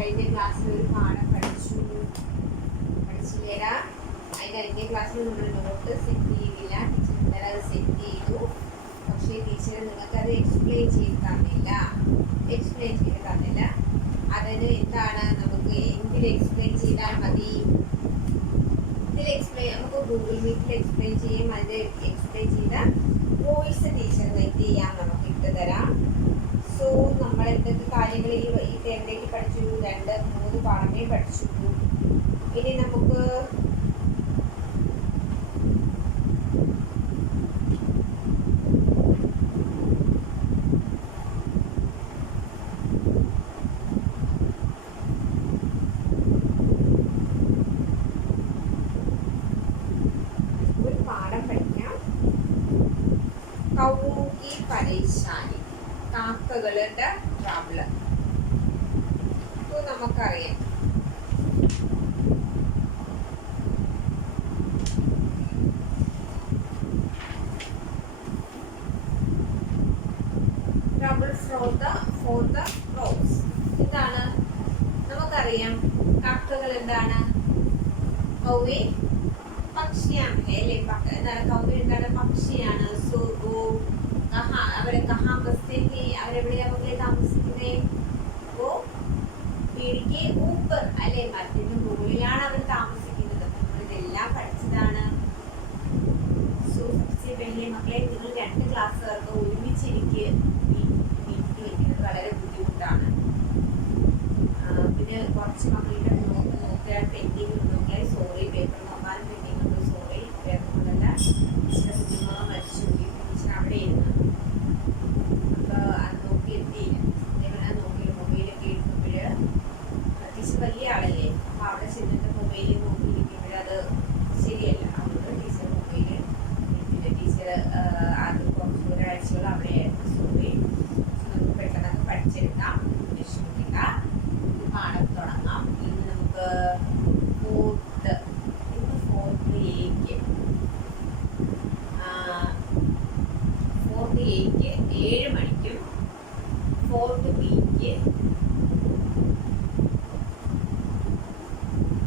കഴിഞ്ഞ ക്ലാസ്സിൽ ഒരു പാഠം പഠിച്ചില്ലേടാ? അതിന് കഴിഞ്ഞ ക്ലാസ്സിൽ നമ്മൾ നോട്ട് സെറ്റ് ചെയ്തില്ല. ടീച്ചർ ഇന്നലെ അത് സെറ്റ് ചെയ്തു. പക്ഷേ ടീച്ചർ നിങ്ങൾക്കത് എക്സ്പ്ലെയിൻ ചെയ്ത് തന്നില്ല. അതിന് എന്താണ്, നമുക്ക് എന്തിൽ എക്സ്പ്ലെയിൻ ചെയ്താൽ മതി? നമുക്ക് ഗൂഗിൾ മീറ്റിൽ എക്സ്പ്ലെയിൻ ചെയ്യും. അതിൽ എക്സ്പ്ലെയിൻ ചെയ്ത വോയിസ് ടീച്ചറിന് എന്ത് ചെയ്യാം, നമുക്ക് ഇട്ട് തരാം. സോ നമ്മൾ എന്തൊക്കെ കാര്യങ്ങൾ ഈ ടേമിലേക്ക് പഠിച്ചു? 2-3 പാഠമേ പഠിച്ചുള്ളൂ. ഇനി നമുക്ക് ഒരു പാഠം പഠിക്കാം. കൗവോं की परेशानी, കാക്കകളുടെ ട്രബിള്. നമുക്കറിയാം ട്രബിൾ ഫോർ ദ ക്രോസ്. എന്താണ് നമുക്കറിയാം? കാക്കകൾ എന്താണ്? കൗവ പക്ഷിയാണ് അല്ലേ? എന്താണ് കൗവ? എന്താണ്? പക്ഷിയാണ്. സോ അവരെ കഹാ ബസ്തേക്ക്, അവരെവിടെയാ മക്കളെ താമസിക്കുന്നത്? പേടിക്ക് ഊപ്പർ അല്ലെ, മരത്തിന്റെ മുകളിലാണ് അവർ താമസിക്കുന്നത്. നമ്മളിതെല്ലാം പഠിച്ചതാണ്. സോ സബ്സെ പെഹ്ലെ മക്കളെ, നിങ്ങൾ 2 ക്ലാസ്സുകാർക്ക് ഒരുമിച്ചിരിക്ക് മീറ്റിംഗ് വെക്കുന്നത് വളരെ ബുദ്ധിമുട്ടാണ്. പിന്നെ കുറച്ച് മക്കളുടെ നോക്കാൻ പെൻഡിങ് മക്കളെ, സോറി, പേപ്പർ നോക്കാൻ പെൻഡിങ് ഉണ്ട്. സോറി, പേപ്പറിലല്ല കുഞ്ഞുങ്ങളെ മരിച്ചു പോയി. ടീച്ചർ അവിടെ ഇരുന്ന് അപ്പോൾ അത് നോക്കി എത്തിയില്ല. അതേപോലെ നോക്കി മൊബൈലൊക്കെ എടുക്കുമ്പോൾ ടീച്ചർ വലിയ ആളല്ലേ, അപ്പോൾ അവിടെ ചെന്നിട്ട് മൊബൈലിൽ നോക്കിയിരിക്കുമ്പോൾ അത് ശരിയല്ല. അതുകൊണ്ട് ടീച്ചർ മൊബൈൽ എടുത്തില്ല. ടീച്ചർ അത് കുറച്ച് ഒരാഴ്ചകൾ അവിടെയായിരുന്നു. സോറി, നമുക്ക് പെട്ടെന്നൊക്കെ പഠിച്ചെടുക്കാം. വിഷമിക്കുക. പാഠം തുടങ്ങാം. ഇന്ന് നമുക്ക് 4th എക്ക് 7 മണിക്കും 4th ബിക്ക്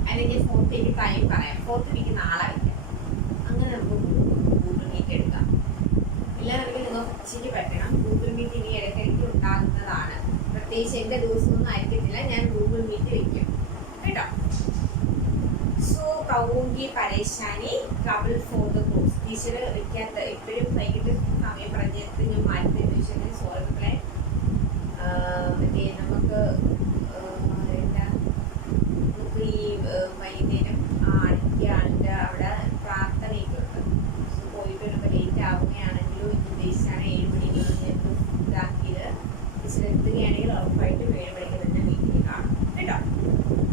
അല്ലെങ്കിൽ 4th ബിക്ക് ടൈം പറയാം. 4th ബിക്ക് നാളെ വയ്ക്കാം. അങ്ങനെ നമുക്ക് ഗൂഗിൾ മീറ്റ് എടുക്കാം. എല്ലാവർക്കും നിങ്ങൾക്ക് ഇച്ചിരി പറ്റണം. ഗൂഗിൾ മീറ്റ് ഇനി ഇടയ്ക്കിടയ്ക്ക് ഉണ്ടാകുന്നതാണ്. പ്രത്യേകിച്ച് എൻ്റെ ദിവസമൊന്നും ആയിരിക്കത്തില്ല. ഞാൻ ഗൂഗിൾ മീറ്റ് വയ്ക്കും കേട്ടോ. സോ കൗവോं की परेशानी, trouble for the crows. Teacher വെക്കാത്ത എപ്പോഴും വൈകിട്ട് സമയം പറഞ്ഞത് ഞാൻ മാറ്റി വെച്ചാൽ സോറി മക്കളെ. മറ്റേ നമുക്ക് എന്താ, നമുക്ക് ഈ വൈകുന്നേരം ആളിൻ്റെ അവിടെ പ്രാർത്ഥനയൊക്കെ ഉണ്ട്. സോ പോയിട്ട് വരുമ്പോൾ ലേറ്റ് ആവുകയാണെങ്കിലും ഉദ്ദേശിച്ചാണ് 7 മണിക്ക് ഞങ്ങൾക്ക് ഇതാക്കിയത്. ടീച്ചർ എത്തുകയാണെങ്കിൽ ഉറപ്പായിട്ടും 7 മണിക്ക് തന്നെ മീറ്റിംഗ് കാണും കേട്ടോ.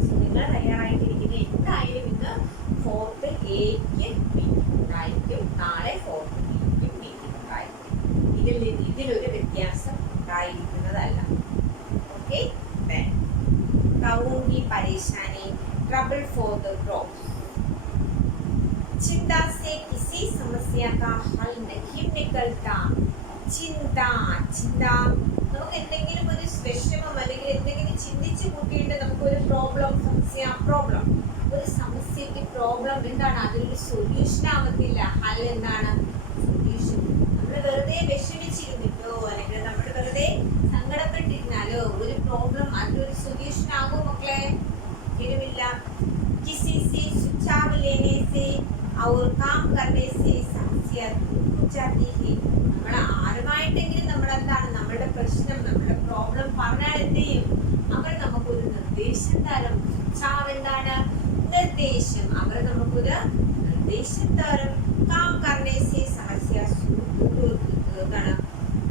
സോ നിങ്ങൾ തയ്യാറായിട്ടിരിക്കുന്ന എന്തായാലും ഇന്ന് 4th എക്ക് മീറ്റിംഗ് ഉണ്ടായിരിക്കും. നാളെ 4th ബിക്കും മീറ്റിംഗ് ഉണ്ടായിരിക്കും. ഇതിലൊരു വ്യത്യാസം ഉണ്ടായിരിക്കുന്നതല്ല. ഓക്കെ, കൗവോं की परेशानी, ट्रबल फॉर द क्रॉस. चिंता से किसी समस्या का हल नहीं निकलता. ചിന്ത നമുക്ക് എന്തെങ്കിലും ഒരു വിഷമം അല്ലെങ്കിൽ എന്തെങ്കിലും ചിന്തിച്ച് കൂട്ടിയിട്ട് നമുക്കൊരു ഒരു സമസ്യക്ക് പ്രോബ്ലം എന്താണ്, അതിലൊരു സൊല്യൂഷൻ ആവത്തില്ല. ഹൽ എന്താണ്? സൊല്യൂഷൻ. നമ്മൾ വെറുതെ വിഷമിച്ചിരുന്നിട്ടോ അല്ലെങ്കിൽ നമ്മൾ വെറുതെ സങ്കടപ്പെട്ടിരുന്നാലോ ഒരു പ്രോബ്ലം അതിലൊരു സൊല്യൂഷൻ ആകും മക്കളെ? ഒരിക്കലുമില്ല. किसी से सुझाव लेने से और काम करने से समस्या दूर हो जाती है. നമ്മൾ ആരുമായിട്ടെങ്കിലും നമ്മൾ എന്താണ് നമ്മളുടെ പ്രശ്നം, നമ്മുടെ പ്രോബ്ലം പറഞ്ഞാൽ എന്ത് ചെയ്യും? അവർ നമുക്കൊരു നിർദ്ദേശം തരും. സുझाव എന്താണ്? നിർദ്ദേശം. അവർ നമുക്കൊരു നിർദ്ദേശം തരും. काम करने से समस्या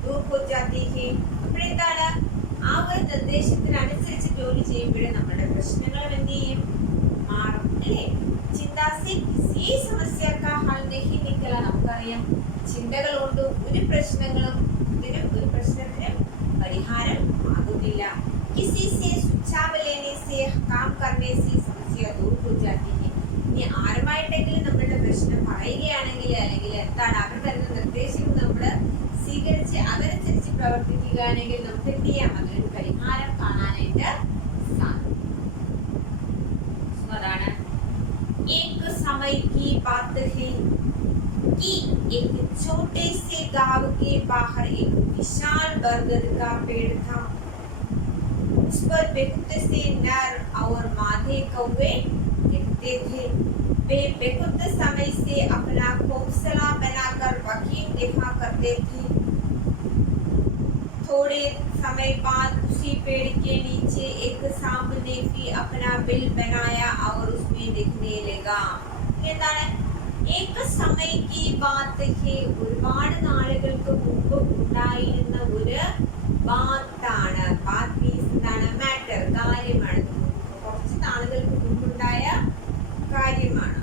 दूर हो जाती है. അപ്പോഴെന്താണ്? ആ ഒരു നിർദ്ദേശത്തിനനുസരിച്ച് ജോലി ചെയ്യുമ്പോഴേ നമ്മുടെ പ്രശ്നങ്ങളും എന്ത് ചെയ്യും? മാറും അല്ലേ? ചിന്താ സെ കിസി സമസ്യ കാ ഹൽ നഹി നിക്കല. നമുക്കറിയാം ചിന്തകൾ കൊണ്ട് ഒരു പ്രശ്നത്തിനും പരിഹാരം ആകുന്നില്ല. किसी से सुझाव लेने से काम करने से समस्या दूर हो जाती है. ഇനി ആരുമായിട്ടെങ്കിലും നമ്മളുടെ പ്രശ്നം പറയുകയാണെങ്കിൽ അല്ലെങ്കിൽ എന്താണ് അവർ തരുന്ന നിർദ്ദേശം നമ്മൾ സ്വീകരിച്ച് അതനുസരിച്ച് പ്രവർത്തിക്കുകയാണെങ്കിൽ നമുക്ക് എന്ത് ചെയ്യാം? അതിനൊരു പരിഹാരം കാണാനായിട്ട് സാധിക്കും. की बात है कि एक छोटे से गांव के बाहर एक विशाल बरगद का पेड़ था। उस पर बहुत से नर और मादे कौवे रहते थे। वे बहुत समय से अपना घोंसला बनाकर वकील देखा करते थे। थोड़े समय बाद उसी पेड़ के नीचे एक सांप ने भी अपना बिल बनाया और उसमें दिखने लगा। एक समय की बात है, ഒരുപാട് നാളുകൾക്ക് മുമ്പ് ഉണ്ടായിരുന്ന ഒരു ബാത്താണ്. ബാത്ത് മീൻസ് എന്താണ്? മാറ്റർ, കാര്യമാണ്. കുറച്ച് നാളുകൾക്ക് മുമ്പുണ്ടായ കാര്യമാണ്.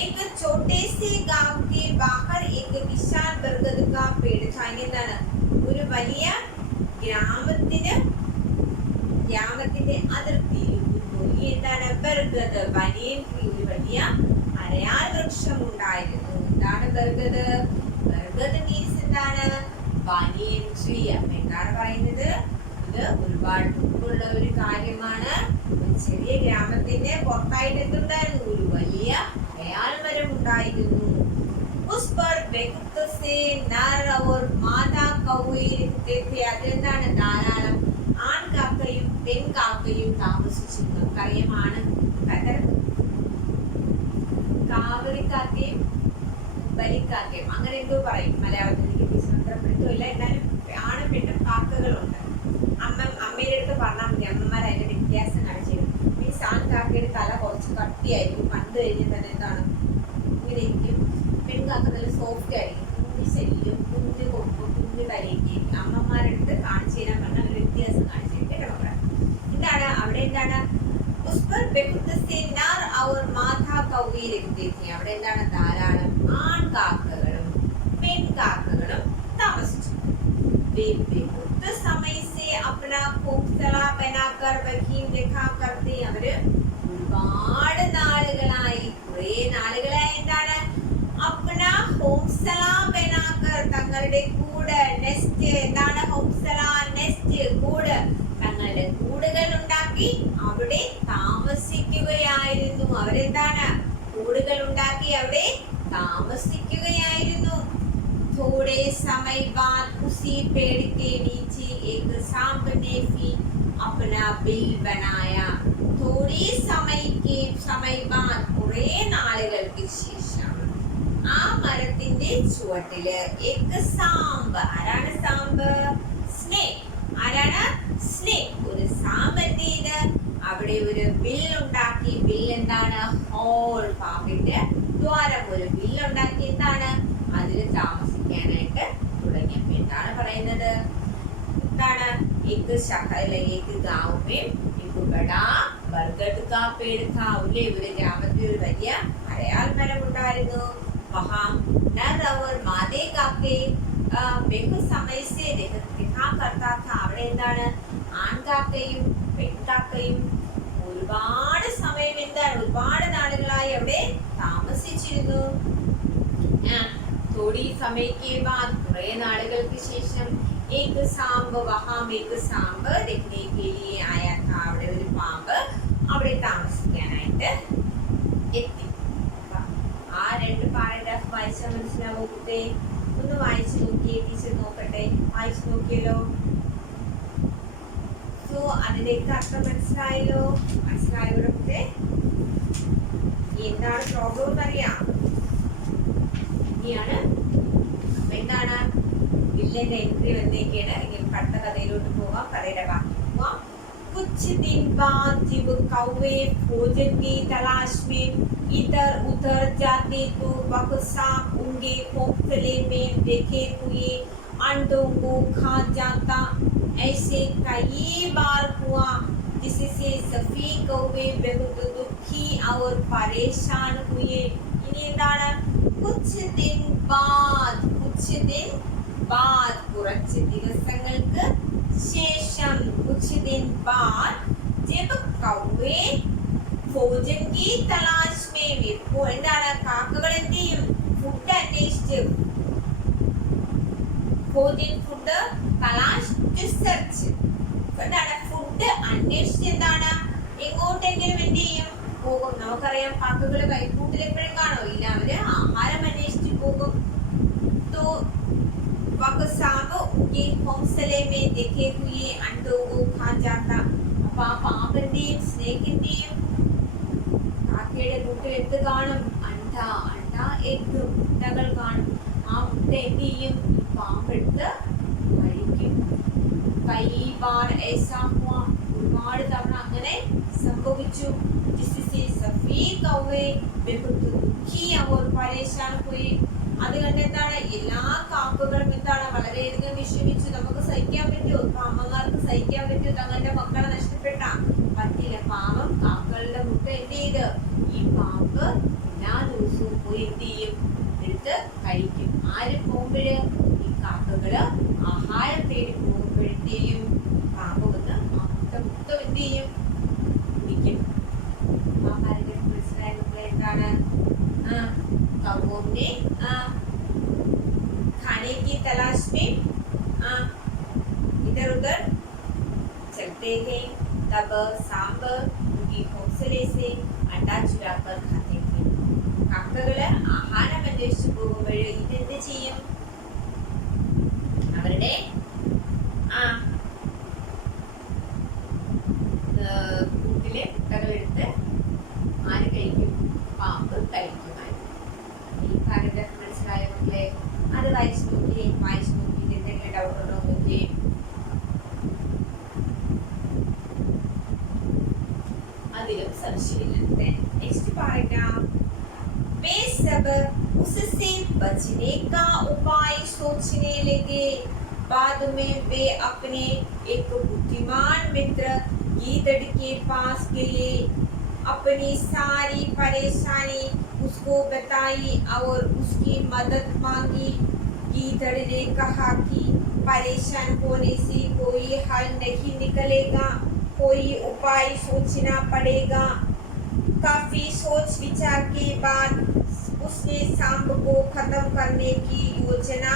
एक छोटे से गांव के बाहर एक विशाल बरगद का पेड़ था. എന്താണ്? ഒരു വലിയ ഗ്രാമത്തിന്റെ അതിർത്തിയിൽ എന്താണ്? ബർഗദ്, ബനിയൻ ട്രീ, ഒരു വലിയ അരയാൽ വൃക്ഷം ഉണ്ടായിരുന്നു. എന്താണ് ബർഗദ്? ബർഗദ് മീൻസ് എന്താണ്? ബനിയൻ ട്രീ. അപ്പൊ എന്താണ് പറയുന്നത്? ഇത് ഒരുപാട് മുമ്പുള്ള ഒരു കാര്യമാണ്. ഒരു ചെറിയ ഗ്രാമത്തിന്റെ പുറത്തായിട്ട് എന്തുണ്ടായിരുന്നു? ഒരു വലിയ അരയാൽ മരം ഉണ്ടായിരുന്നു. उस पर बहुत से नर और मादा कौवे रहते थे. അതെന്താണ്? ധാരാളം ആൺകാക്കയും പെൺകാക്കയും താമസിച്ചിരുന്നു. നമുക്കറിയമാണ് കാവലിക്കാക്കയും ബലിക്കാക്കയും അങ്ങനെ എന്തോ പറയും മലയാളത്തിൽ. എനിക്ക് പിടിച്ചില്ല. എന്നാലും ആണും പെണ്ണും കാക്കകളുണ്ട്. അമ്മയുടെ അടുത്ത് പറഞ്ഞാൽ മതി, അമ്മമാർ അതിന്റെ വ്യത്യാസം കാണിച്ചിരുന്നു. മീൻസ് ആൺകാക്കയുടെ തല കുറച്ച് കട്ടിയായിരിക്കും, കണ്ടു കഴിഞ്ഞാൽ തന്നെ എന്താണ് ഇങ്ങനെ ഇരിക്കും. പെൺകാക്ക നല്ല സോഫ്റ്റ് ആയിരിക്കും, കുഞ്ഞു ശരീരം, കുഞ്ഞു കൊമ്പ്, കുഞ്ഞു തലയ്ക്ക്. അമ്മമാരെടുത്ത് കാണിച്ചു തരാൻ പറഞ്ഞ ഒരു വ്യത്യാസം കാണിച്ചു തരും കേട്ടോ മക്കളെ. എന്താണ് അവിടെ? എന്താണ്? അവിടെ എന്താണ്? ധാരാളം ആൺകാക്കകളും പെൺകാക്കകളും താമസിച്ചു. അവര് ഒരുപാട് നാളുകളായി, കുറെ നാളുകളായി എന്താണ്? അപ്ന ഹോംസല ബനാക്കർ, തങ്ങളുടെ കൂട്, നെസ്റ്റ്. എന്താണ് ഹോംസല? നെസ്റ്റ്, കൂട്. തങ്ങളുടെ കൂടുകൾ ഉണ്ടാക്കി അവിടെ താമസിക്കുകയായിരുന്നു. അവരെന്താണ്? കൂടുകൾ ഉണ്ടാക്കി അവിടെ താമസിക്കുകയായിരുന്നു. थोड़े समय बाद उसी पेड़ के नीचे एक सांप ने भी अपना बिल बनाया. थोड़े समय बाद കുറെ നാളുകൾക്ക് ശേഷം ആ മരത്തിന്റെ ചുവട്ടില് एक सांप. ആരാണ് സാമ്പ്? സ്നേക്. ആരാണ്? സ്നേക്. ഒരു സാമ്പ് എന്ത് ചെയ്ത് അവിടെ ഒരു ബിൽ ഉണ്ടാക്കി. ബിൽ എന്താണ്? ഹോൾ, പാമ്പിന്റെ ദ്വാരം. ഒരു ബിൽ ഉണ്ടാക്കി എന്താണ്? അതിൽ താമസിക്കാനായിട്ട് തുടങ്ങി. അപ്പൊ എന്താണ് പറയുന്നത്? എന്താണ്? एक गांव में एक बड़ा बरगद का पेड़ था. ഒരു ഗ്രാമത്തിൽ ഒരു വലിയ അരയാൽ മരം ഉണ്ടായിരുന്നു. वहाँ नर और मादे काके बहुत समय से देखा करता था. അവിടെ എന്താണ്? ആൺകാക്കയും പെൺകാക്കയും ഒരുപാട് സമയം എന്താണ്? ഒരുപാട് നാളുകളായി അവിടെ താമസിച്ചിരുന്നു. थोड़ी समय के बाद കുറെ നാളുകൾക്ക് ശേഷം एक सांप वहाँ एक सांप देखने के लिए आया था. അവിടെ ഒരു പാമ്പ് അവിടെ താമസിക്കാനായിട്ട് എത്തി. ആ രണ്ട് പാരഗ്രാഫ് വായിച്ചാൽ മനസ്സിലാവും കുട്ടേ. ഒന്ന് വായിച്ചു നോക്കിയേ, ടീച്ചർ നോക്കട്ടെ. വായിച്ചു നോക്കിയല്ലോ. സോ അതിലേക്ക് അർത്ഥം മനസ്സിലായല്ലോ? മനസ്സിലായോ കുട്ടേ? എന്താണ് പ്രോബ്ലം എന്നറിയാം? ഇനിയാണ് എന്താണ് വില്ലന്റെ എൻട്രി വന്നേക്കാണ്. ഇങ്ങനെ കട്ട കഥയിലോട്ട് പോവാം, കഥയുടെ ബാക്കി പോവാം. कुछ दिन बाद जब कौवे भोजन की तलाश में इधर उधर जाते तो वह सांप उनके घोंसले में देखे हुए अंडों को खा जाता. ऐसे कई बार हुआ, जिससे सभी कौवे बहुत दुखी और परेशान हुए. इन्हें എന്താണ്? कुछ दिन बाद കുറച്ച് ദിവസങ്ങൾക്ക് ശേഷം कुछ दिन बाद जब कौवे भोजन की तलाश में ഇപ്പോൾ എന്താണ്? കാക്കകൾ എന്ത് ചെയ്യും? ഫുഡ് അന്വേഷിച്ച്. Bhojan, food, Talaash, search. എന്താണ്? ഫുഡ് അന്വേഷിച്ച് എന്താണ്? എങ്ങോട്ടെങ്കിലും എന്ത് ചെയ്യും? പോകും. നമുക്കറിയാം കാക്കകള് കൂട്ടിലെപ്പോഴും കാണോ ഇല്ല, അവര് ആഹാരം അന്വേഷിച്ച് പോകും. അപ്പൊ ആ പാമ്പിന്റെയും സ്നേഹിന്റെയും കാക്കയുടെ കൂട്ടിൽ എന്ത് കാണും? അണ്ട. അണ്ട എഗ്, മുട്ടകൾ കാണും. ആ മുട്ട എന്ത് ചെയ്യും? ഈ പാമ്പെടുത്ത് കഴിക്കും. ഒരുപാട് തവണ അങ്ങനെ സംഭവിച്ചു. അത് കണ്ടെന്താണ് എല്ലാ കാക്കകളും എന്താണ് വളരെയധികം വിഷമിച്ചു. നമുക്ക് സഹിക്കാൻ പറ്റുമോ? അമ്മമാർക്ക് സഹിക്കാൻ പറ്റുമോ തങ്ങളുടെ മക്കളെ നഷ്ടപ്പെട്ട? പറ്റില്ല. പാവം കാക്കകളുടെ മുട്ട എന്ത് ചെയ്ത് ഈ പാമ്പ് എല്ലാ ദിവസവും പോയി എന്ത് ചെയ്യും? എടുത്ത് കഴിക്കും. ആര് പോകുമ്പോഴ്? ഈ കാക്കകള് ആഹാരം തേടി പോകുമ്പോഴത്തേയും പാമ്പ് വന്ന് ആ മുട്ട മൊത്തം എന്ത് ചെയ്യും? കുടിക്കും. ആഹാരം മനസ്സിലായ നമ്മളെ എന്താണ്? कौवों ने खाने की तलाश में इधर उधर चलते हैं. तब सांप उनकी घोंसले से अंडा चुरा कर खाते थे. കാക്കകള് ആഹാരം അന്വേഷിച്ചു പോകുമ്പോൾ ഇതെന്ത് ചെയ്യും? അവരുടെ കൂട്ടിലെ മുട്ടകളെടുത്ത് ആര് കഴിക്കും? പാമ്പ് കഴിക്കും. ഈ കാര്യത്തെ മനസ്സിലായ മക്കളെ അത് വായിച്ചു നോക്കിയിട്ട് എന്തെങ്കിലും ഡൗട്ട് ഉണ്ടോ നോക്കി. അതിലും സംശയമില്ല. Next paragraph. वे सब उससे बचने का उपाय सोचने लगे. बाद में वे अपने एक बुद्धिमान मित्र गीदड़ के पास गए. अपनी सारी परेशानी उसको बताई और उसकी मदद मांगी. गीदड़ ने कहा कि परेशान होने से कोई हल नहीं निकलेगा, कोई उपाय सोचना पड़ेगा. काफी सोच विचार के बाद उसने सांप को खत्म करने की योजना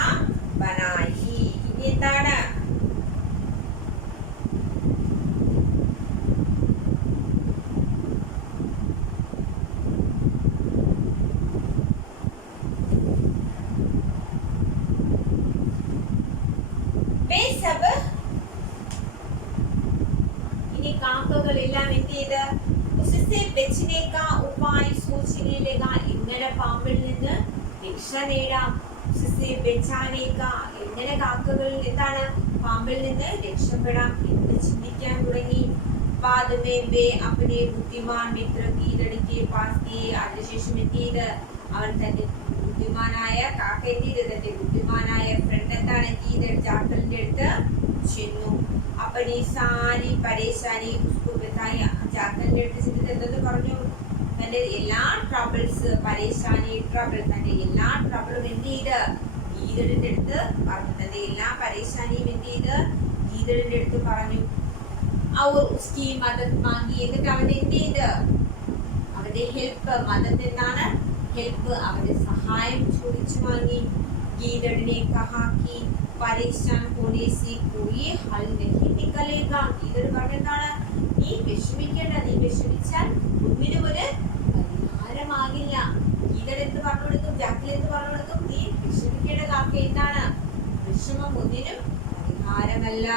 बनाई. എന്താണ്? ഇനി കാക്കകളെല്ലാം എന്ത് ചെയ്ത് ഉസ്സെ ബച്ചനെ കാ ഉപായ് സോച്ചനെ ലഗാ. എങ്ങനെ പാമ്പിൽ നിന്ന് രക്ഷ നേടാം? ഉസ്സെ ബച്ചാനെ കാ, എങ്ങനെ കാക്കകളിൽ എന്താണ് പാമ്പിൽ നിന്ന് രക്ഷപ്പെടാം എന്ന് ചിന്തിക്കാൻ തുടങ്ങി. बाद में वे अपने बुद्धिमान मित्र गीदड़ के पास गए. അതിനുശേഷം എന്ത് ചെയ്ത് അവൻ തന്റെ ബുദ്ധിമാനായ കാക്ക എന്ത് ചെയ്ത് തന്റെ ബുദ്ധിമാനായ ഫ്രണ്ട് എന്താണ് ഗീദड़ ജാക്കലിന്റെ അടുത്ത് ചെന്നു. अपनी सारी परेशानी उसको बताई. ജാക്കലിന്റെ അടുത്ത് ചെന്നിട്ട് എന്തെന്ന് പറഞ്ഞു? തന്റെ എല്ലാ ട്രബിൾസ്, പരേശാനി, ട്രബിൾ, തന്റെ എല്ലാ ട്രബിളും എന്ത് ചെയ്ത് ഗീദടിന്റെ അടുത്ത് പറഞ്ഞു. തന്റെ എല്ലാ പരേശാനിയും എന്ത് ചെയ്ത് ഗീദടിന്റെ അടുത്ത് പറഞ്ഞു. और उसकी मदद मांगी. എന്നിട്ട് അവൻ എന്ത് ചെയ്ത് അവന്റെ ഹെൽപ്പ്, മദത് എന്താണ്? ഹെൽപ്പ്, അവന്റെ സഹായം ചോദിച്ചു വാങ്ങി. गीदड़ ने कहा कि परेशान होने से कोई हल नहीं निकलेगा. गीदड़ പറഞ്ഞതാണ് നീ വിഷമിക്കേണ്ട, നീ വിഷമിച്ചാൽ ഒന്നിനും ഒരു പരിഹാരമാകില്ല. ഗീദड़ എന്ത് പറഞ്ഞു കൊടുക്കും? ജാക്കിൽ എന്ത് പറഞ്ഞു കൊടുക്കും? നീ വിഷമിക്കേണ്ട കാക്ക, എന്താണ്? വിഷമം ഒന്നിനും പരിഹാരമല്ല.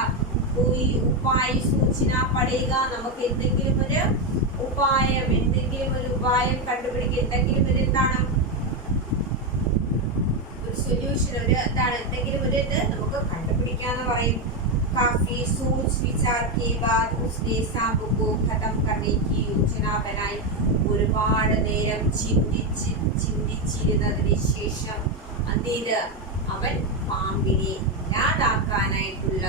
कोई उपाय सोचना पड़ेगा. നമുക്ക് എന്തെങ്കിലും ഒരു ഉപായം, എന്തെങ്കിലും ഒരു ഉപായം കണ്ടുപിടിക്കുക. എന്തെങ്കിലും ഒരു എന്താണ് ഒരു സൊല്യൂഷൻ, ഒരു എന്താണ് എന്തെങ്കിലും ഒരു ഇത് നമുക്ക് കണ്ടുപിടിക്കാന്ന് പറയും. काफी सोच विचार के बाद उसने सांप को खत्म करने की योजना बनाई. ഒരുപാട് നേരം ചിന്തിച്ചിരുന്നതിന് ശേഷം എന്ത് ചെയ്ത് അവൻ പാമ്പിനെ ഇല്ലാതാക്കാനായിട്ടുള്ള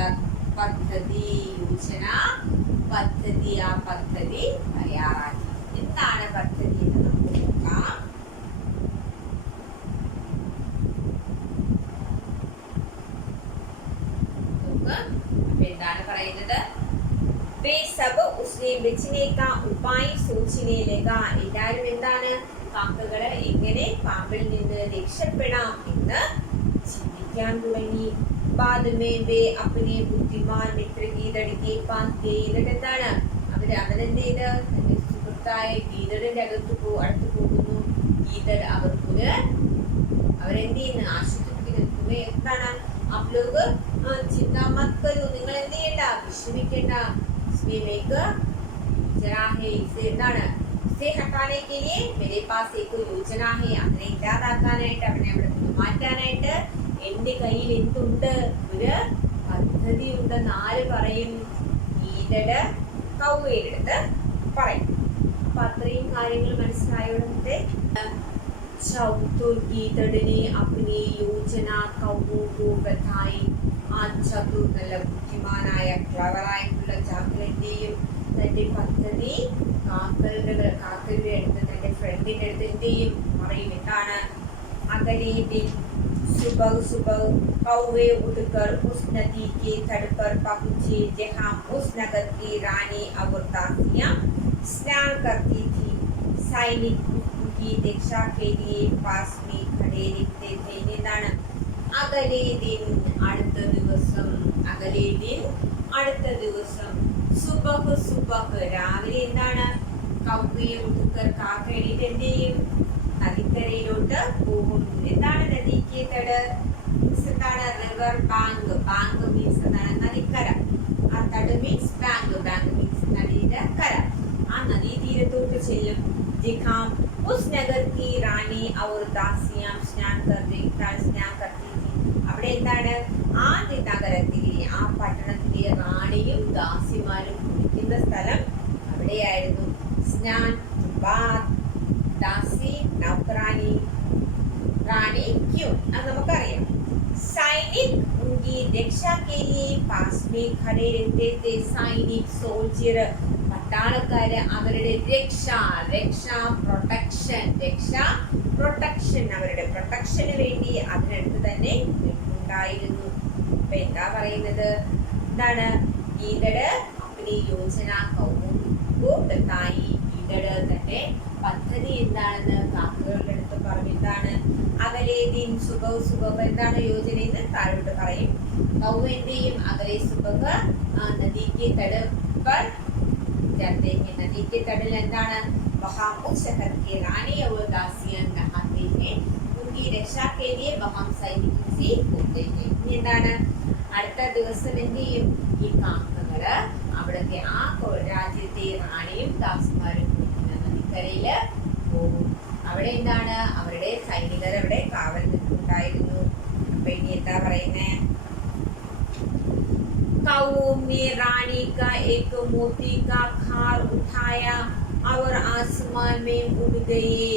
പദ്ധതി, യോജന, പദ്ധതി, ആ പദ്ധതി തയ്യാറാക്കി. എന്താണ് പദ്ധതി എന്ന് നമുക്ക് നോക്കാം. എന്താണ് പറയുന്നത്? എല്ലാവരും എന്താണ് കാക്കകള് എങ്ങനെ പാമ്പിൽ നിന്ന് രക്ഷപ്പെടാം എന്ന് ചിന്തിക്കാൻ തുടങ്ങി. बाद में वे अपने बुद्धिमान मित्र गीदड़ के पास गए. എന്നിട്ട് എന്താണ് അവരെന്ത് ചെയ്ത് തന്റെ മുത്തായി ഗീതടിന്റെ അടുത്ത് പോകുന്നു. ഗീതട് അവരെന്ത് ചെയ്യുന്നു? ആശ്വസിപ്പിക്കുന്നു. എന്താണ്? അപ്ലോഗ് ചിന്താമത്കരു, നിങ്ങൾ എന്ത് ചെയ്യണ്ട? വിഷമിക്കേണ്ട. എന്താണ്? അതിനെ ഇല്ലാതാക്കാനായിട്ട്, അവനെ അവിടെ നിന്ന് മാറ്റാനായിട്ട് എന്റെ കയ്യിൽ എന്തുണ്ട്? ഒരു പദ്ധതി ഉണ്ടെന്ന് ആര് പറയും? ഗീതട് കൗവയുടെ അടുത്ത് പറയും. അപ്പൊ അത്രയും കാര്യങ്ങൾ മനസ്സിലായോടെ ഗീതടിനെ अपनी योजना कौवों को बताई. ആ ചതുർ നല്ല ബുദ്ധിമാനായ ക്ലവറായിട്ടുള്ള ചാക്കലിന്റെയും തന്റെ പദ്ധതി കാക്കയുടെ അടുത്ത്, തന്റെ ഫ്രണ്ടിന്റെ അടുത്ത് എന്ത് ചെയ്യും? പറയും. എന്താണ്? अगले दिन सुबह सुबह कौवे उठकर उस नदी के तट पर पहुंचे जहां उस नगर की रानी और दासियां स्नान करती थी. सैनिक उनकी दीक्षा के लिए पास में खड़े रहते थे. എന്താണ്? അകലെ ദിൻ അടുത്ത ദിവസം, അകലെ ദിൻ അടുത്ത ദിവസം, സുബഹ് സുബഹ് രാവിലെ എന്താണ്? കൗവയെ ഉടുക്കർ കാക്ക എണീറ്റ് എന്ത് ചെയ്യും? നദിക്കരയിലോട്ട് പോകും. എന്താണ് നദിക്ക് തട്? മീൻസ് എന്താണ്? River bank. ബാങ്ക് മീൻസ് എന്താണ്? നദിക്കര. ആ തട് മീൻസ് ബാങ്ക്. ബാങ്ക് മീൻസ് നദിയുടെ കര. ആ നദീ തീരത്തോട്ട് ചെല്ലും. ജിഖാം ഉസ് നഗർ കി റാണി ഔർ ദാസിയാം സ്നാൻ करती थी. അവിടെ എന്താണ്? ആ നഗരത്തിലെ, ആ പട്ടണത്തിലെ റാണിയും ദാസിമാരും കുളിക്കുന്ന സ്ഥലം അവിടെയായിരുന്നു. സ്നാൻ, ബാത്ത്, ദാസി, നൗകറാനി, റാണി, ക്യൂൻ. അത് നമുക്കറിയാം. സൈനിക് ഉनकी രക്ഷാ के लिए पास में खड़े रहते थे. സൈനിക്, സോൾജിയർ, പട്ടാളക്കാര് അവരുടെ രക്ഷ, പ്രൊട്ടക്ഷൻ, അവരുടെ പ്രൊട്ടക്ഷന് വേണ്ടി അതിനടുത്ത് തന്നെ ഉണ്ടായിരുന്നു. അപ്പൊ എന്താ പറയുന്നത്? എന്താണ്? ഗീതട് अपनी योजना कौवों को बताई. ഗീതട് തന്റെ പദ്ധതി എന്താണെന്ന് കാക്കകളുടെ അടുത്ത് പറഞ്ഞു. എന്താണ്? അകലെ ദിൻ സുബഹ് സുബഹ് എന്താണ്? യോജനയെന്ന് താഴോട്ട് പറയും. കൗവ എന്ത് ചെയ്യും? അകലെ സുബഹ് നദിക്ക് തട് पर जाते हैं. नदी के तट എന്താണ്? वहाँ उस शहर के रानी और दासियां नहाते हैं. उनकी रक्षा के लिए वहाँ सैनिकों से होते हैं. ഇനി എന്താണ്? അടുത്ത ദിവസം എന്ത് ചെയ്യും? ഈ കാക്കകള് അവിടുത്തെ ആ രാജ്യത്തെ റാണിയും ദാസിമാരും നദിക്കരയില് പോകും. അവിടെ എന്താണ്? അവരുടെ സൈനികർ അവിടെ കാവൽ നിൽക്കുന്നുണ്ടായിരുന്നു. അപ്പൊ ഇനി എന്താ പറയുന്നേ? कौवों ने रानी का एक मोती का हार उठाया और आसमान में उड़ गए.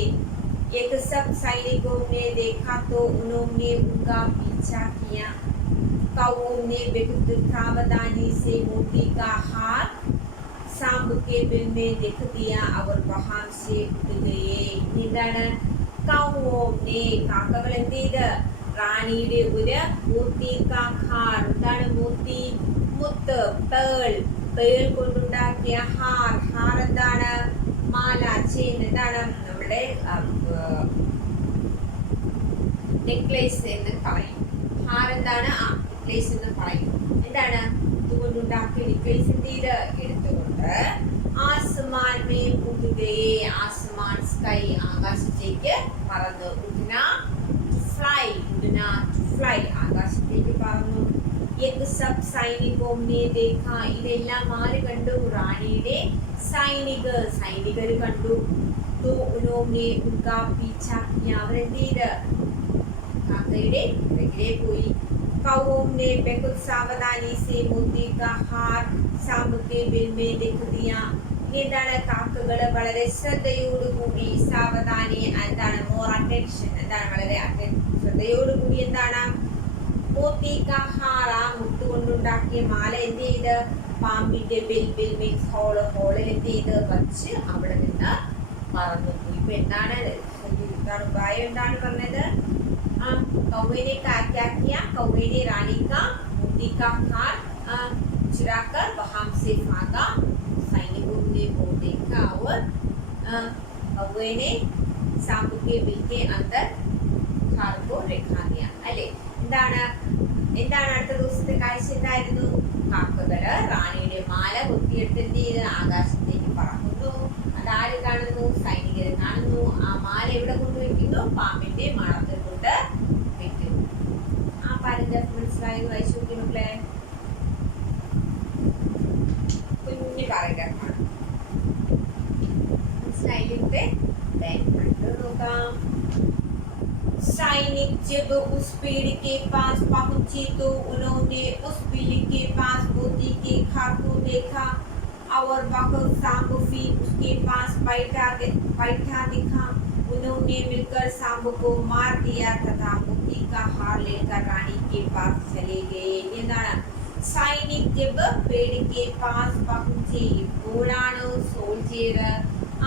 एक सब सैनिकों ने देखा तो उन्होंने उनका पीछा किया. कौवों ने बहुत सावधानी से मोती का हार सांप के बिल में देख दिया और वहां से उड़ गए. എന്താണ്? कौवों ने കാക്കകൾ എന്ത് ചെയ്ത്? റാണിയുടെ ഒരു മോത്തി കാ ഹാർ. എന്താണ് മോത്തി? മുത്ത്, പേൾ കൊണ്ടുണ്ടാക്കിയ ഹാർ എന്താണ്? മാല, ചെയിൻ. എന്താണ്? നമ്മുടെ നെക്ലേസ് എന്ന് പറയും. ഹാർ എന്താണ്? നെക്ലേസ് എന്ന് പറയും. എന്താണ്? ഇതുകൊണ്ടുണ്ടാക്കിയ നെക്ലേസ് എന്ത് ചെയ്ത്? എടുത്തുകൊണ്ട് ആസ്മാൻ മേ ഉടുകയെ. ആസ്മാൻ, സ്കൈ, ആകാശത്തേക്ക് പറന്നു. ഉഡ്ന ടു ഫ്ലൈ, ആകാശത്തേക്ക് പറന്നു. സബ് സൈനികോം ने देखा. ഇതെല്ലാം ആര് കണ്ടു? റാണിയുടെ സൈനികർ കണ്ടു. तो उन्होंने उनका पीछा किया. അവരെന്ത് ചെയ്ത്? കാക്കയുടെ പുറകിലെ പോയി. कौवों ने बहुत सावधानी से मोती का हार सांप के बिल में देख दिया. എന്താണ്? കാക്കകള് വളരെ ശ്രദ്ധയോടുകൂടി, സാവധാനി എന്താണ്? More attention. എന്താണ്? വളരെ ശ്രദ്ധയോടുകൂടി എന്താണ്? മോത്തി കാ ഹാർ, ആ മുത്ത് കൊണ്ടുണ്ടാക്കിയ മാല എന്ത് ചെയ്ത്? പാമ്പിന്റെ ബിൽ മീൻസ് ഹോളിൽ എന്ത് ചെയ്ത്? വച്ച് അവിടെ നിന്ന് പറന്നു പോയി. ഇപ്പൊ എന്താണ് ഉപായം? എന്താണ് പറഞ്ഞത്? कौवे क्या किया? कौवे ने रानी का मोती का हार चुराकर वहां से भागा. सैनिकों ने वो देखा और कौवे ने सांप के बिल के अंदर हार को रखा दिया. അല്ലേ? എന്താണ് അടുത്ത ദിവസത്തെ കാഴ്ച? എന്തായിരുന്നു? കാക്കകള് റാണിയുടെ മാല കൊത്തിയെടുത്ത് എന്ത് ചെയ്ത്? ആകാശത്തേക്ക് പറക്കുന്നു. അതാര് മക്കളെ? കുഞ്ഞു പാരഗ്രാഫാണ്. മനസ്സിലായില്ലേ? നോക്കാം. सैनिक जब उस पेड़ के पास पहुंचे तो उन्होंने उस बिल्ली के पास मोती के खार को देखा और वह सांप भी उसके पास बैठा दिखा. उन्होंने मिलकर सांप को मार दिया तथा मोती का हार लेकर रानी के पास चले गए. എന്താണ്? സൈനിക് ജബ് പേട് കെ പാസ് പഹുഞ്ചെ. ഇപ്പോഴാണ് സോൾജിയർ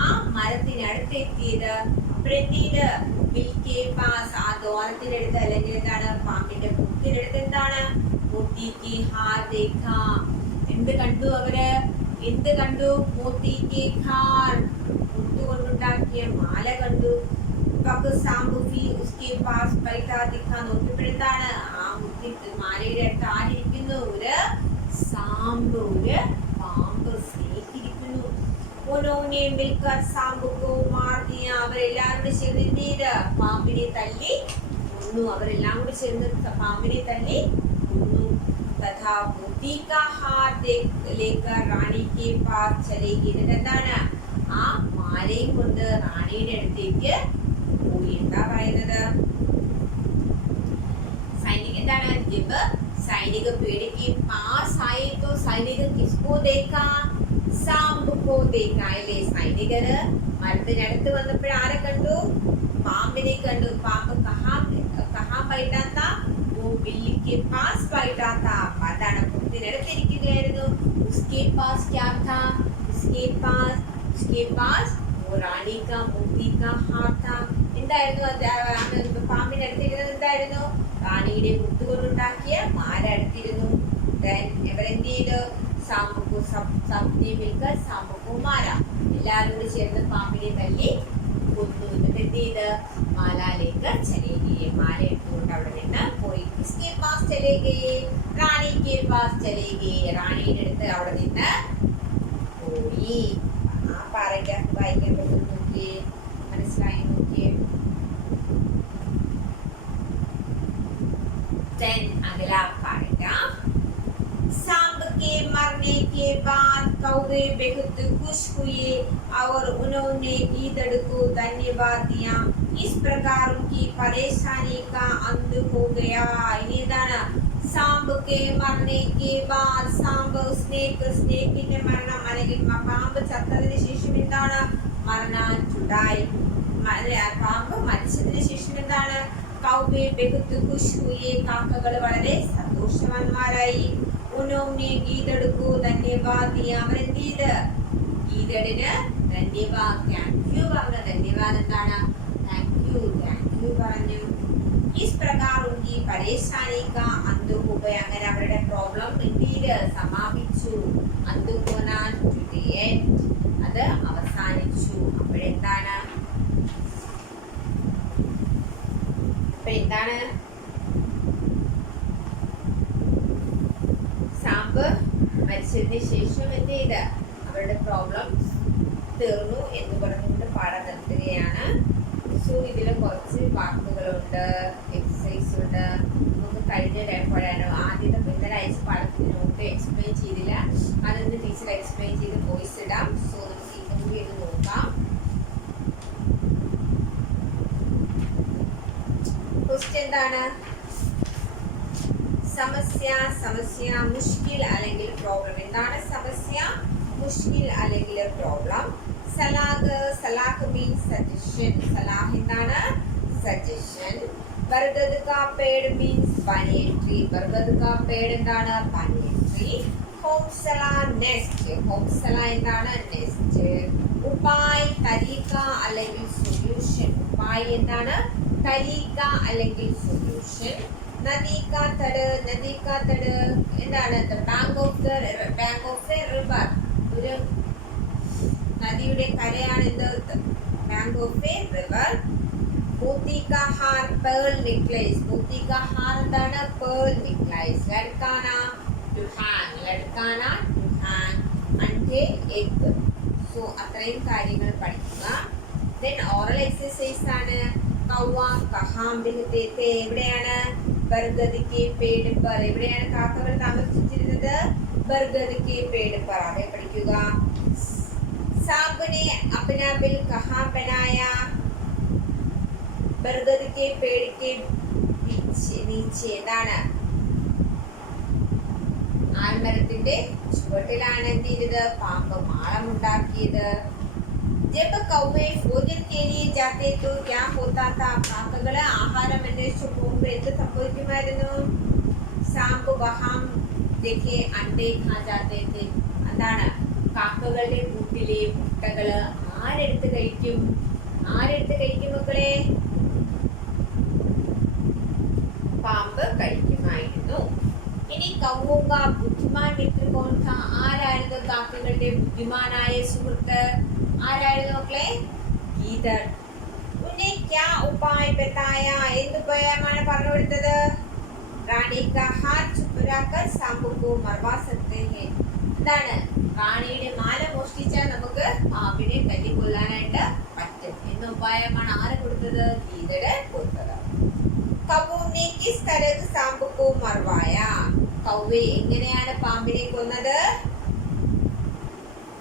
ആ മരത്തിനടുത്തെത്തിയത്. അപ്പോഴെത്തിയത് ബിൽക്കെ പാസ് ആ ദ്വാരത്തിനടുത്ത് അല്ലെങ്കിൽ എന്താണ് പാമ്പിന്റെ മുക്കിനടുത്ത് എന്താണ് മോത്തിക്ക് ഹാർ ദേഖ. എന്ത് കണ്ടു അവര്? എന്ത് കണ്ടു? മോത്തിക്ക് ഹാർ, മുത്തുകൊണ്ടുണ്ടാക്കിയ മാല കണ്ടു. സാമ്പുഫി ഉസ്കെ പാസ് ബൈഠാ ദിഖ. നോക്കിയപ്പോഴെന്താണ് ആ മുത്തി മാലയുടെ അടുത്ത് ആരിയ്ക്കുന്നു? ഒരു സാമ്പ്, ഒരു പാമ്പ് സ്നേഹിച്ചിരിക്കുന്നു. उन्होंने मिलकर सांप को मार दिया. അവരെല്ലാവരും ചേർന്ന് എന്ത് ചെയ്ത്? പാമ്പിനെ തല്ലി കൊന്നു. അവരെല്ലാം കൂടി ചേർന്ന് പാമ്പിനെ തല്ലി കൊന്നു. तथा मोती का हार लेकर रानी के पास चले गए. എന്താണ്? ആ മാലയും കൊണ്ട് റാണിയുടെ അടുത്തേക്ക് പോയി. എന്താ പറയുന്നത്? സൈനിക എന്താണ്? ജബ് സൈനിക पेड़ के पास आए तो सैनिक किसको देखा? सांप को देखा. അല്ലേ? സൈനികര് മരത്തിനടുത്ത് വന്നപ്പോൾ ആരെ കണ്ടു? പാമ്പിനെ കണ്ടു. പാമ്പ് കഹാ ബൈഠാ താ? वो बिल्ली के पास बैठा था. അതാണ് മുത്തിനടുത്തിരിക്കുകയായിരുന്നു. उसके पास क्या था? उसके पास वो रानी का मोती का हार था. എന്തായിരുന്നു പാമ്പിന്റെ അടുത്തിരുന്നത്? എന്തായിരുന്നു? റാണിയുടെ മുത്തുകൊണ്ടുണ്ടാക്കിയ മാല അടുത്തിരുന്നു. ഇവരെന്ത് ചെയ്തു? സാമ്പുക്കു സബ്നെ മിൽക്കർ സാമ്പുക്കു മാല. എല്ലാവരും കൂടി ചേർന്ന് പാമ്പിനെ തല്ലി കൊന്നു. എന്നിട്ട് എന്ത് ചെയ്ത്? മാലയിലേക്ക് ചലേഗിയെ. മാല എടുത്തുകൊണ്ട് അവിടെ നിന്ന് പോയി. കിസ്കെ പാസ് ചലേഗിയെ? റാണിക്ക് പാസ് ചലേഗിയെ. റാണിയുടെ അടുത്ത് അവിടെ നിന്ന് പോയി. ആ പാരഗ്രാഫ് വായിക്കാൻ പറ്റും. നോക്കിയേ, മനസ്സിലായി? നോക്കിയേ. Then अगला पैराग्राफ. सांप के मरने के बाद कौवे बहुत खुश हुए और उन्होंने गीदड़ को धन्यवाद दिया. इस प्रकार उनकी परेशानी का अंत हो गया. इन्हें सांप के मरने के बाद सांप സ്നേഹിന്റെ മരണം അല്ലെങ്കിൽ പാമ്പ് ചത്തതിന് ശേഷം എന്താണ്? മരണം ചുടായി. പാമ്പ് മരിച്ചതിന് ശേഷം എന്താണ്? കൗവെ ബഹുത് ഖുശ് ഹുയെ. കാക്കകൾ വളരെ സന്തോഷവാന്മാരായി. ഉന്നോനെ ഗീതടുക്കു ധന്യവാദ് ദിയ. അവരെന്ത് ചെയ്ത്? ഗീതടിന് ധന്യവാദ്, താങ്ക് യു പറഞ്ഞു. ധന്യവാദ് എന്താണ്? താങ്ക് യു പറഞ്ഞു. ഇസ് പ്രകാർ ഉൻകി പരേശാനി കാ അന്ത് ഹോ ഗയ. അങ്ങനെ അവരുടെ പ്രോബ്ലം എന്ത് ചെയ്ത്? സമാപിച്ചു. അന്ത് ഹോനാ ടു ദി എൻഡ്, അത് അവസാനിച്ചു. അപ്പോഴെന്താണ്? സാമ്പ് മരിച്ചതിന് ശേഷം എന്ത് ചെയ്ത്? അവരുടെ പ്രോബ്ലം തീർന്നു എന്ന് പറഞ്ഞുകൊണ്ട് പാഠം നിർത്തുകയാണ്. സോ ഇതിൽ കുറച്ച് വാക്കുകളുണ്ട്, എക്സസൈസ് ഉണ്ട്. നമുക്ക് കഴിഞ്ഞ ആദ്യത്തെ ഇന്നലെ അയച്ച പാഠത്തിന് നോട്ട് എക്സ്പ്ലെയിൻ ചെയ്തില്ല. അതൊന്ന് ടീച്ചർ എക്സ്പ്ലെയിൻ ചെയ്ത് വോയിസ് ഇടാം. സോ നമുക്ക് ഇതൊന്നും ചെയ്ത് നോക്കാം. ക്വസ്റ്റ്യൻ എന്താണ്? സമസ്യ മുഷ്കിൽ അല്ലെങ്കിൽ പ്രോബ്ലം. എന്താണ് സമസ്യ? മുഷ്കിൽ അല്ലെങ്കിൽ problem. Salah means suggestion. Salah എന്താണ്? സജഷൻ. ബർഗദ് കാ പേഡ് മീൻസ് ബനിയൻ ട്രീ. ബർഗദ് കാ പേഡ് എന്താണ്? ബനിയൻ ട്രീ. ഹോംസല നെസ്റ്റ്. ഹോംസല എന്താണ്? നെസ്റ്റ്. ഉപായ് തരീക അല്ലെങ്കിൽ സൊല്യൂഷൻ. ഉപായ് എന്താണ്? തരീക അല്ലെങ്കിൽ സൊല്യൂഷൻ. നദി കാ തട് എന്താണ്? Bank of a river. ഒരു നദിയുടെ കരയാണ് എന്ത്? Bank of a river. മോത്തി കാ ഹാർ പേൾ നെക്ലേസ്. മോത്തി കാ ഹാർ എന്താണ്? Pearl necklace. ലഡ്കാന ടു ഹാങ് അൻഡേ എഗ്. സോ അത്രയും കാര്യങ്ങൾ പഠിക്കുക. ദെൻ ഓറൽ എക്സസൈസ് ആണ്. കൗവ കഹാം ബിഹത്തെ. എവിടെയാണ്? ബർഗദ് കെ പേട് പർ. എവിടെയാണ് കാക്കകൾ താമസിച്ചിരുന്നത്? ബർഗദ് കെ പേട് പർ. അവിടെ പഠിക്കുക. സാബിനെ അപ്നാ ബിൽ കഹാ ബനായ? ബർഗദ് കെ പേട് കെ നീച്ചെ. എന്താണ്? ആൽമരത്തിന്റെ ചുവട്ടിലാണ് എന്ത് ചെയ്തത്? പാമ്പ് മാളമുണ്ടാക്കിയത്. ജബ് കൗവെ ഭോജൻ കെ ലിയെ ജാത്തെ തോ ക്യാ ഹോതാ താ? കാക്കകള് ആഹാരം അന്വേഷിച്ചു പോകുമ്പോൾ എന്ത് സംഭവിക്കുമായിരുന്നു? സാമ്പ് വഹാം ദേഖെ അണ്ടേ ഖാ ജാത്തെ തെ. എന്താണ്? കാക്കകളുടെ കൂട്ടിലെ മുട്ടകള് ആരെടുത്ത് കഴിക്കും? ആരെടുത്ത് കഴിക്കും മക്കളെ? പാമ്പ് കഴിക്കുമായിരുന്നു. ഇനി കൗവോങ്ക ബുദ്ധിമാൻ മിത്ര കോൺ ഥാ? ആരായിരുന്നു കാക്കകളുടെ ബുദ്ധിമാനായ സുഹൃത്ത്? ആരായിരുന്നു മക്കളെ? ഗീദർ. ഉന്നെ ക്യാ ഉപായ് ബതായ? എന്ത് ഉപായമാണ് പറഞ്ഞു കൊടുത്തത്? റാണി കാ ഹാത്ത് ചുപ്പരാക്കർ സാമ്പു കോ മർവാ സക്തേ ഹെ. എന്താണ്? റാണിയുടെ മാല മോഷ്ടിച്ചാൽ നമുക്ക് പാമ്പിനെ തല്ലിക്കൊല്ലാനായിട്ട് പറ്റും എന്ന ഉപായമാണ് ആര് കൊടുത്തത്? ഗീദർ കൊടുത്തത്. കൗവനെ കിസ് തരഹ് സാമ്പു കോ മർവായ? കൗവെ എങ്ങനെയാണ് പാമ്പിനെ കൊന്നത്?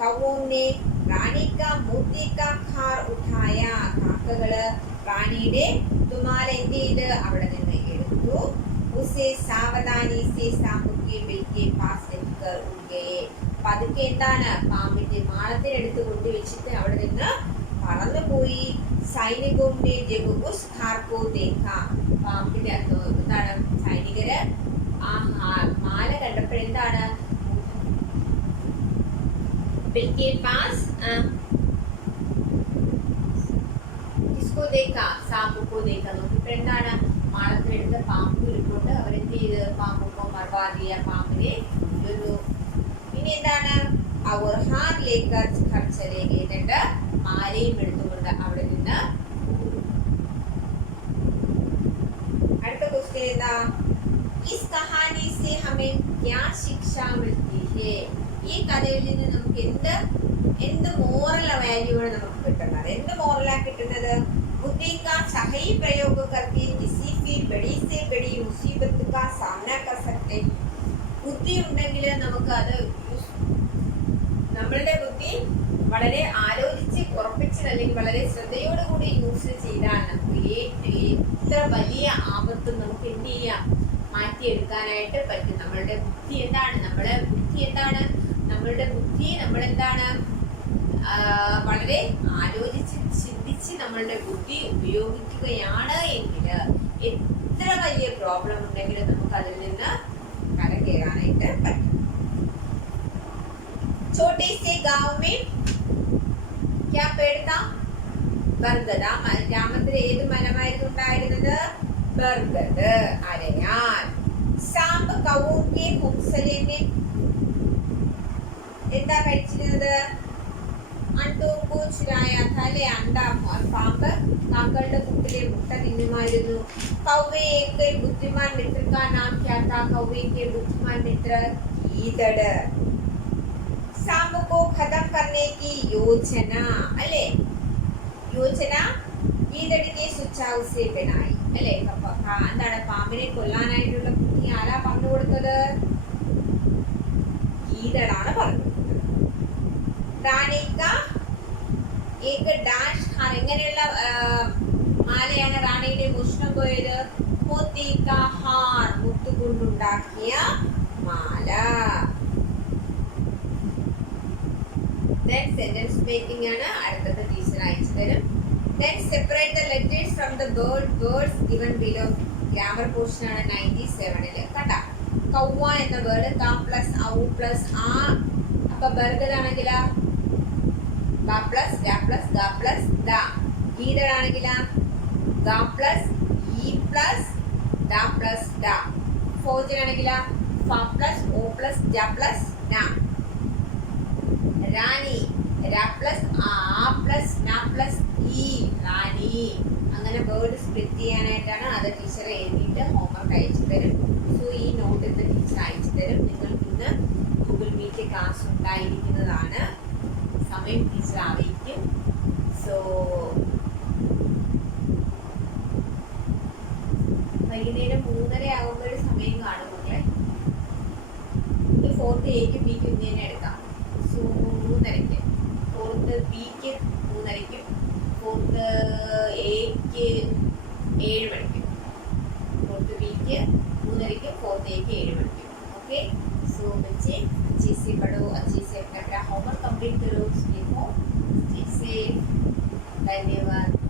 കൗവനെ റാണി കാ മോത്തി കാ ഖാർ ഉഠായ? കാക്കകള് റാണിയുടെ തുമാല എന്ത് ചെയ്ത് അവിടെ നിന്ന് എടുത്തു. ഉസേ സാവധാനി സേ സാമ്പു കെ ബിൽ കെ പാസ് രഖ്കർ ഉഡ് ഗയേ. പതുക്കെ എന്താണ്? പാമ്പിന്റെ മാളത്തിനെടുത്ത് കൊണ്ടുവച്ചിട്ട് അവിടെ നിന്ന് പറന്നുപോയി. സൈനികരുടെ ജബ് ഉസ് ഖാർ കോ ദേഖ. പാമ്പിന്റെ എന്താണ്? സൈനികര് ആ മാല കണ്ടപ്പോഴെന്താണ്? बिल्के पास किसको देखा? सांप को देखा. നോക്കിയപ്പോഴെന്താണ്? മാളത്തിലെടുത്ത് പാമ്പ് ഇരിപ്പുണ്ട്. അവരെന്ത് ചെയ്ത്? പാമ്പുको मरवा दिया. പാമ്പിനെ കൊല്ലുന്നു. ഇനി എന്താണ്? അവർ ഹാർ ലേക്കർ घर चले गए. എന്നിട്ട് മാലയും എടുത്തുകൊണ്ട് അവിടെ നിന്ന് അടുത്ത ക്വസ്റ്റ്യൻ എന്താ? इस कहानी से हमें क्या शिक्षा मिलती है? ഈ കഥയിൽ നിന്ന് നമുക്ക് എന്ത് മോറൽ വാല്യൂ ആണ് നമുക്ക് കിട്ടുന്നത്? എന്ത് മോറലാ കിട്ടുന്നത്? बुद्धि का सही प्रयोग करके किसी भी बड़ी से बड़ी मुसीबत का सामना कर सकते. ബുദ്ധി ഉണ്ടെങ്കിൽ നമുക്ക് അത് നമ്മളുടെ ബുദ്ധി വളരെ ആലോചിച്ച് ഉറപ്പിച്ച് അല്ലെങ്കിൽ വളരെ ശ്രദ്ധയോടുകൂടി യൂസ് ചെയ്താൽ നമുക്ക് എത്ര വലിയ ആപത്തും നമുക്ക് എന്ത് ചെയ്യാം? മാറ്റിയെടുക്കാനായിട്ട് പറ്റും. നമ്മളുടെ ബുദ്ധി എന്താണ്? നമ്മളുടെ ബുദ്ധി നമ്മളെന്താണ്? വളരെ ആലോചിച്ച് ചിന്തിച്ച് നമ്മളുടെ ബുദ്ധി ഉപയോഗിക്കുകയാണ് എങ്കിൽ എത്ര വലിയ പ്രോബ്ലം ഉണ്ടെങ്കിലും നമുക്ക് അതിൽ നിന്ന് കരകയറാനായിട്ട് പറ്റും. छोटे से गांव में क्या पेड़ था? ബർഗദ്. ആ ഗ്രാമത്തിൽ ഏത് മരമായിരുന്നു ഉണ്ടായിരുന്നത്? ബർഗദ്. അരയാൻ. സാമ്പ് കൗവോക്കെ ഹൊംസലെ में എന്താ കഴിച്ചിരുന്നത്? അണ്ടോം കോ ചുരായാ था. അല്ലെ? അണ്ട. പാമ്പ് കാക്കകളുടെ കൂട്ടിലെ മുട്ട തിന്നുമായിരുന്നു. कौवे एक बुद्धिमान मित्र का नाम क्या था? कौवे के बुद्धिमान मित्र गीदड़. सांप को खत्म करने की योजना, अले योजना गीदड़ के सुझाव से बनाई. അല്ലെ? എന്താണ്? പാമ്പിനെ കൊല്ലാനായിട്ടുള്ള ബുദ്ധി ആരാ പറഞ്ഞു കൊടുത്തത്? ഗീദടാണ് പറഞ്ഞു കൊടുത്തത്. റാണിക്ക ഏക ഡാഷ് ഹാർ. എങ്ങനെയുള്ള മാലയാണ് റാണിയുടെ മോഷണം പോയത്? മോത്തി കാ ഹാർ. മുത്തുകൊണ്ടുണ്ടാക്കിയ മാല. Then sentence making ആണ് അടുത്തത് ടീച്ചർ അയച്ചു തരും. Then separate the letters from the words given below. Grammar portion ആണ് 97ൽ. കണ്ട? കൗവ എന്ന വേർഡ് ക പ്ലസ് ഔ പ്ലസ് ആ. അപ്പൊ ബർഗദ് ആണെങ്കിൽ ബ പ്ലസ് ഡ പ്ലസ് ഗ പ്ലസ് ദ. ഗീദർ ആണെങ്കിൽ ഗ പ്ലസ് ഇ പ്ലസ് ഡ പ്ലസ് ഡ. ഭോജൻ ആണെങ്കിൽ ഫ പ്ലസ് ഓ പ്ലസ് ജ പ്ലസ് ന. റാണി ര പ്ലസ് ആ പ്ലസ് ന പ്ലസ് ഇ. റാണി. അങ്ങനെ വേർഡ് സ്പ്ലിറ്റ് ചെയ്യാനായിട്ടാണ് അത് ടീച്ചർ എഴുതിയിട്ട് ഹോംവർക്ക് അയച്ചു തരും. സോ ഈ നോട്ട് ഇന്ന് ടീച്ചർ അയച്ചു തരും. നിങ്ങൾക്ക് ഇന്ന് ഗൂഗിൾ മീറ്റ് ക്ലാസ് ഉണ്ടായിരിക്കുന്നതാണ്. സമയം ടീച്ചർ അറിയിക്കും. സോ വൈകുന്നേരം 3:30 ആകുമ്പോൾ ഒരു സമയം കാണും മക്കളെ. ഇത് 4th എക്കും ബിക്കും ഇന്ന് തന്നെ എടുക്കാം. സോ 3:30, 4th ബിക്ക് 3:30, 4th എക്ക് 7 മണിക്കും, 4th ബിക്ക് 3:30, 4th എക്ക് 7 मணிക്കും. ओके, सो बच्चे अच्छे से पढ़ो, अच्छे से अपना होमवर्क कंप्लीट करो, लिखो, ठीक से। धन्यवाद।